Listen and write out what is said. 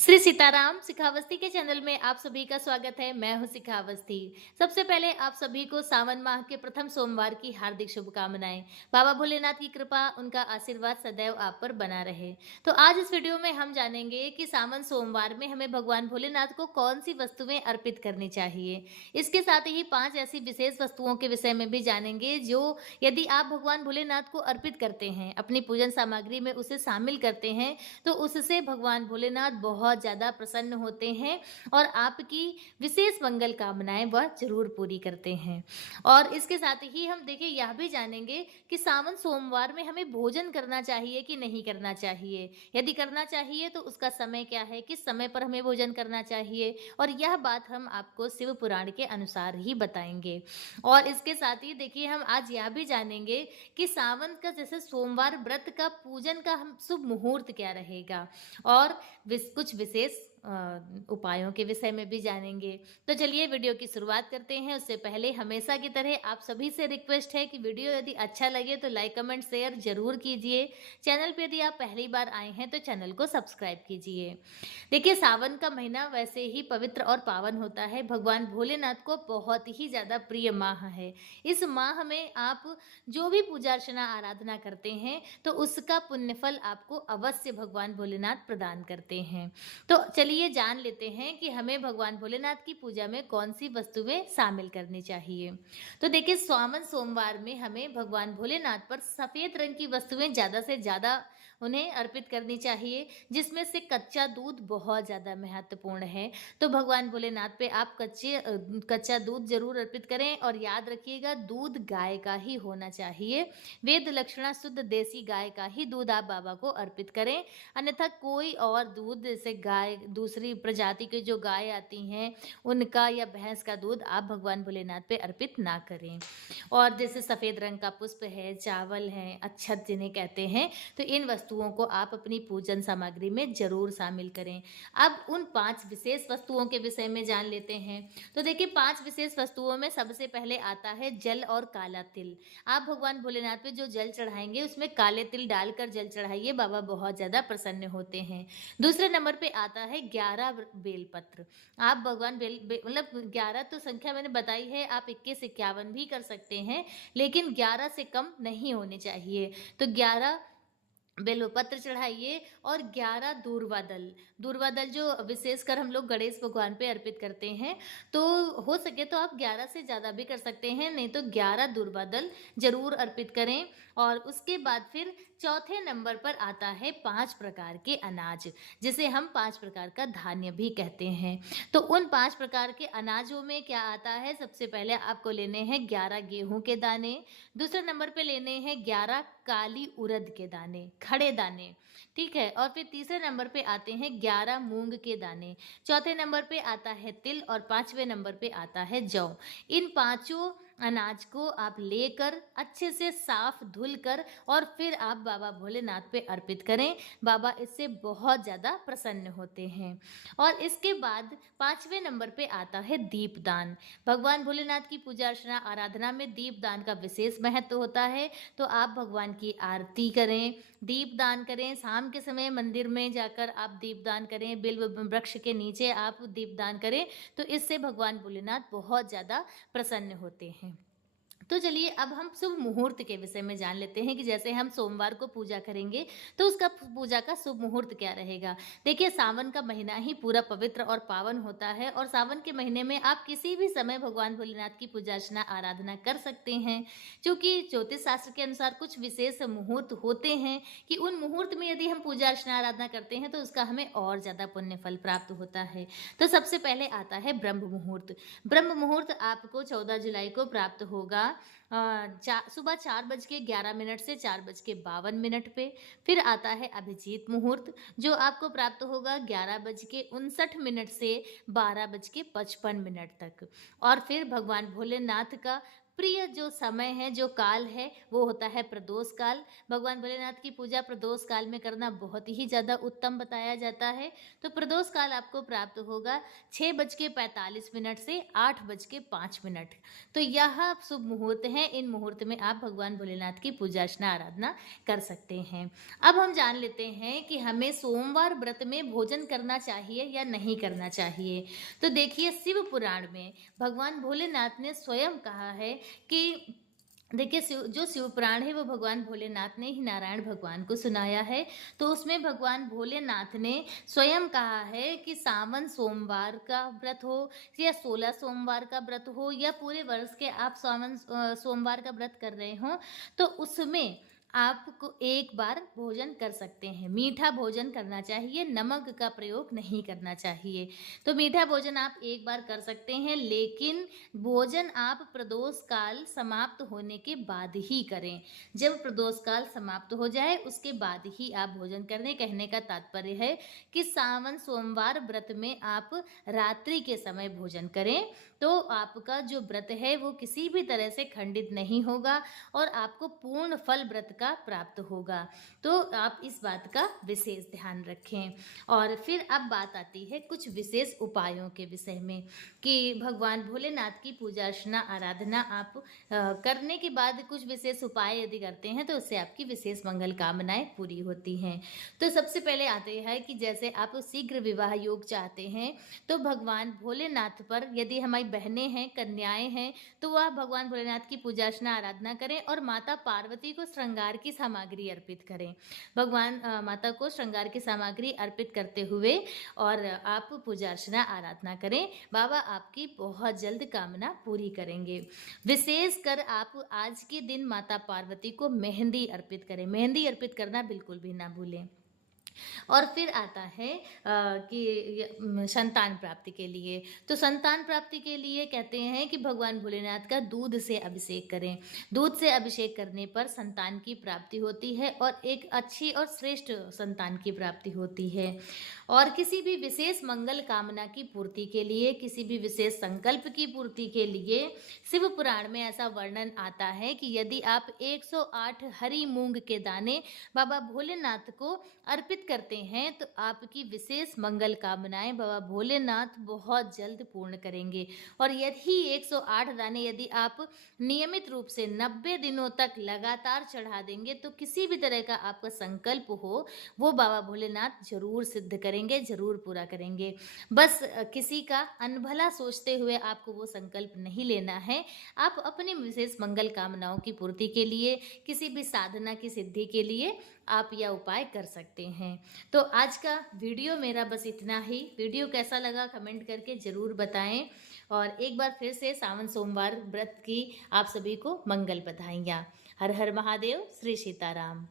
श्री सीताराम सिखावस्ती के चैनल में आप सभी का स्वागत है। मैं हूं सिखावस्ती। सबसे पहले आप सभी को सावन माह के प्रथम सोमवार की हार्दिक शुभकामनाएं। बाबा भोलेनाथ की कृपा, उनका आशीर्वाद सदैव आप पर बना रहे। तो आज इस वीडियो में हम जानेंगे कि सावन सोमवार में हमें भगवान भोलेनाथ को कौन सी वस्तुएं अर्पित करनी चाहिए। इसके साथ ही 5 ऐसी विशेष वस्तुओं के विषय में भी जानेंगे जो यदि आप भगवान भोलेनाथ को अर्पित करते हैं, अपनी पूजन सामग्री में उसे शामिल करते हैं, तो उससे भगवान भोलेनाथ बहुत ज़्यादा प्रसन्न होते हैं और आपकी विशेष मंगल कामनाएं वह ज़रूर पूरी करते हैं। और इसके साथ ही हम देखिए यह भी जानेंगे कि सावन सोमवार में हमें भोजन करना चाहिए कि नहीं करना चाहिए। यदि करना चाहिए तो उसका समय क्या है, किस समय पर हमें भोजन करना चाहिए, और यह बात हम आपको शिव पुराण के अनुसार ही बताएंगे। और इसके साथ ही देखिए हम आज यह भी जानेंगे कि सावन का जैसे सोमवार व्रत का पूजन का हम शुभ मुहूर्त क्या रहेगा, और कुछ विशेष उपायों के विषय में भी जानेंगे। तो चलिए वीडियो की शुरुआत करते हैं। उससे पहले हमेशा की तरह आप सभी से रिक्वेस्ट है कि वीडियो यदि अच्छा लगे तो लाइक कमेंट शेयर जरूर कीजिए। चैनल पे यदि आप पहली बार आए हैं तो चैनल को सब्सक्राइब कीजिए। देखिए सावन का महीना वैसे ही पवित्र और पावन होता है। भगवान भोलेनाथ को बहुत ही ज़्यादा प्रिय माह है। इस माह में आप जो भी पूजा अर्चना आराधना करते हैं तो उसका पुण्यफल आपको अवश्य भगवान भोलेनाथ प्रदान करते हैं। तो चलिए जान लेते हैं कि हमें भगवान भोलेनाथ की पूजा में कौन सी वस्तुएं शामिल करनी चाहिए। तो देखिए सावन सोमवार में हमें भगवान भोलेनाथ पर सफेद रंग की वस्तुएं ज़्यादा से ज़्यादा उन्हें अर्पित करनी चाहिए, जिसमें से कच्चा दूध बहुत ज़्यादा महत्वपूर्ण है। तो भगवान भोलेनाथ पे आप कच्चा दूध जरूर अर्पित करें, और याद रखिएगा दूध गाय का ही होना चाहिए। वेद लक्षणा शुद्ध देसी गाय का ही दूध आप बाबा को अर्पित करें, अन्यथा कोई और दूध जैसे गाय दूसरी प्रजाति के जो गाय आती हैं उनका या भैंस का दूध आप भगवान भोलेनाथ पे अर्पित ना करें। और जैसे सफ़ेद रंग का पुष्प है, चावल है, अक्षत जिन्हें कहते हैं, तो इन वस्तुओं को आप अपनी पूजन सामग्री में जरूर शामिल करें। अब उन 5 विशेष वस्तुओं के विषय में जान लेते हैं। तो देखिए 5 विशेष वस्तुओं में सबसे पहले आता है जल और काला तिल। आप भगवान भोलेनाथ पे जो जल चढ़ाएंगे उसमें काले तिल डालकर जल चढ़ाइए, बाबा बहुत ज़्यादा प्रसन्न होते हैं। दूसरे नंबर पे आता है 11 बेलपत्र। आप भगवान मतलब 11 तो संख्या मैंने बताई है, आप 21 51 भी कर सकते हैं, लेकिन 11 से कम नहीं होने चाहिए। तो 11 बेलपत्र चढ़ाइए, और 11 दूर्वा दल। दूर्वा दल जो विशेषकर हम लोग गणेश भगवान पे अर्पित करते हैं, तो हो सके तो आप 11 से ज़्यादा भी कर सकते हैं, नहीं तो 11 दूर्वा दल जरूर अर्पित करें। और उसके बाद फिर चौथे नंबर पर आता है 5 प्रकार के अनाज, जिसे हम 5 प्रकार का धान्य भी कहते हैं। तो उन 5 प्रकार के अनाजों में क्या आता है, सबसे पहले आपको लेने हैं 11 गेहूं के दाने। दूसरे नंबर पे लेने हैं 11 काली उड़द के दाने, खड़े दाने, ठीक है। और फिर तीसरे नंबर पे आते हैं 11 मूंग के दाने। चौथे नंबर पे आता है तिल, और 5वें नंबर पे आता है जौ। इन पांचों अनाज को आप लेकर अच्छे से साफ धुल कर और फिर आप बाबा भोलेनाथ पे अर्पित करें। बाबा इससे बहुत ज़्यादा प्रसन्न होते हैं। और इसके बाद 5वें नंबर पे आता है दीपदान। भगवान भोलेनाथ की पूजा अर्चना आराधना में दीपदान का विशेष महत्व होता है। तो आप भगवान की आरती करें, दीपदान करें, शाम के समय मंदिर में जाकर आप दीपदान करें, बिल्व वृक्ष के नीचे आप दीपदान करें, तो इससे भगवान भोलेनाथ बहुत ज़्यादा प्रसन्न होते हैं। तो चलिए अब हम शुभ मुहूर्त के विषय में जान लेते हैं कि जैसे हम सोमवार को पूजा करेंगे तो उसका पूजा का शुभ मुहूर्त क्या रहेगा। देखिए सावन का महीना ही पूरा पवित्र और पावन होता है, और सावन के महीने में आप किसी भी समय भगवान भोलेनाथ की पूजा अर्चना आराधना कर सकते हैं। क्योंकि ज्योतिष शास्त्र के अनुसार कुछ विशेष मुहूर्त होते हैं कि उन मुहूर्त में यदि हम पूजा अर्चना आराधना करते हैं तो उसका हमें और ज़्यादा पुण्य फल प्राप्त होता है। तो सबसे पहले आता है ब्रह्म मुहूर्त। ब्रह्म मुहूर्त आपको 14 जुलाई को प्राप्त होगा सुबह 4:11 से 4:52 पे। फिर आता है अभिजीत मुहूर्त, जो आपको प्राप्त होगा 11:59 से 12:55 तक। और फिर भगवान भोलेनाथ का प्रिय जो समय है, जो काल है, वो होता है प्रदोष काल। भगवान भोलेनाथ की पूजा प्रदोष काल में करना बहुत ही ज़्यादा उत्तम बताया जाता है। तो प्रदोष काल आपको प्राप्त होगा 6:45 से 8:05। तो यह शुभ मुहूर्त है। इन मुहूर्त में आप भगवान भोलेनाथ की पूजा अर्चना आराधना कर सकते हैं। अब हम जान लेते हैं कि हमें सोमवार व्रत में भोजन करना चाहिए या नहीं करना चाहिए। तो देखिए, शिव पुराण में भगवान भोलेनाथ ने स्वयं कहा है कि देखिए, जो शिव पुराण है वो भगवान भोलेनाथ ने ही नारायण भगवान को सुनाया है। तो उसमें भगवान भोलेनाथ ने स्वयं कहा है कि सावन सोमवार का व्रत हो या 16 सोमवार का व्रत हो या पूरे वर्ष के आप सावन सोमवार का व्रत कर रहे हो, तो उसमें आपको एक बार भोजन कर सकते हैं। मीठा भोजन करना चाहिए, नमक का प्रयोग नहीं करना चाहिए। तो मीठा भोजन आप एक बार कर सकते हैं, लेकिन भोजन आप प्रदोष काल समाप्त होने के बाद ही करें। जब प्रदोष काल समाप्त हो जाए उसके बाद ही आप भोजन करें। कहने का तात्पर्य है कि सावन सोमवार व्रत में आप रात्रि के समय भोजन करें, तो आपका जो व्रत है वो किसी भी तरह से खंडित नहीं होगा और आपको पूर्ण फल व्रत का प्राप्त होगा। तो आप इस बात का विशेष ध्यान रखें। और फिर अब बात आती है कुछ विशेष उपायों के विषय में कि भगवान भोलेनाथ की पूजा अर्चना आराधना आप करने के बाद कुछ विशेष उपाय यदि करते हैं तो उससे आपकी विशेष मंगल कामनाएं पूरी होती हैं। तो सबसे पहले आते हैं कि जैसे आप शीघ्र विवाह योग चाहते हैं तो भगवान भोलेनाथ पर, यदि हमारी बहनें हैं, कन्याएं हैं, तो वह भगवान भोलेनाथ की पूजा अर्चना आराधना करें और माता पार्वती को श्रृंगार की सामग्री अर्पित करें। भगवान माता को श्रृंगार की सामग्री अर्पित करते हुए और आप पूजा अर्चना आराधना करें। बाबा आपकी बहुत जल्द कामना पूरी करेंगे। विशेष कर आप आज के दिन माता पार्वती को मेहंदी अर्पित करें। मेहंदी अर्पित करना बिल्कुल भी ना भूलें। और फिर आता है कि संतान प्राप्ति के लिए, तो संतान प्राप्ति के लिए कहते हैं कि भगवान भोलेनाथ का दूध से अभिषेक करें। दूध से अभिषेक करने पर संतान की प्राप्ति होती है और एक अच्छी और श्रेष्ठ संतान की प्राप्ति होती है। और किसी भी विशेष मंगल कामना की पूर्ति के लिए, किसी भी विशेष संकल्प की पूर्ति के लिए शिव पुराण में ऐसा वर्णन आता है कि यदि आप 108 हरी मूंग के दाने बाबा भोलेनाथ को अर्पित करते हैं तो आपकी विशेष मंगल कामनाएं बाबा भोलेनाथ बहुत जल्द पूर्ण करेंगे। और यदि 108 दाने यदि आप नियमित रूप से 90 दिनों तक लगातार चढ़ा देंगे तो किसी भी तरह का आपका संकल्प हो वो बाबा भोलेनाथ जरूर सिद्ध करेंगे, जरूर पूरा करेंगे। बस किसी का अनभला सोचते हुए आपको वो संकल्प नहीं लेना है। आप अपनी विशेष मंगल कामनाओं की पूर्ति के लिए, किसी भी साधना की सिद्धि के लिए आप यह उपाय कर सकते हैं। तो आज का वीडियो मेरा बस इतना ही। वीडियो कैसा लगा कमेंट करके ज़रूर बताएं। और एक बार फिर से सावन सोमवार व्रत की आप सभी को मंगल बधाइयाँ। हर हर महादेव, श्री सीताराम।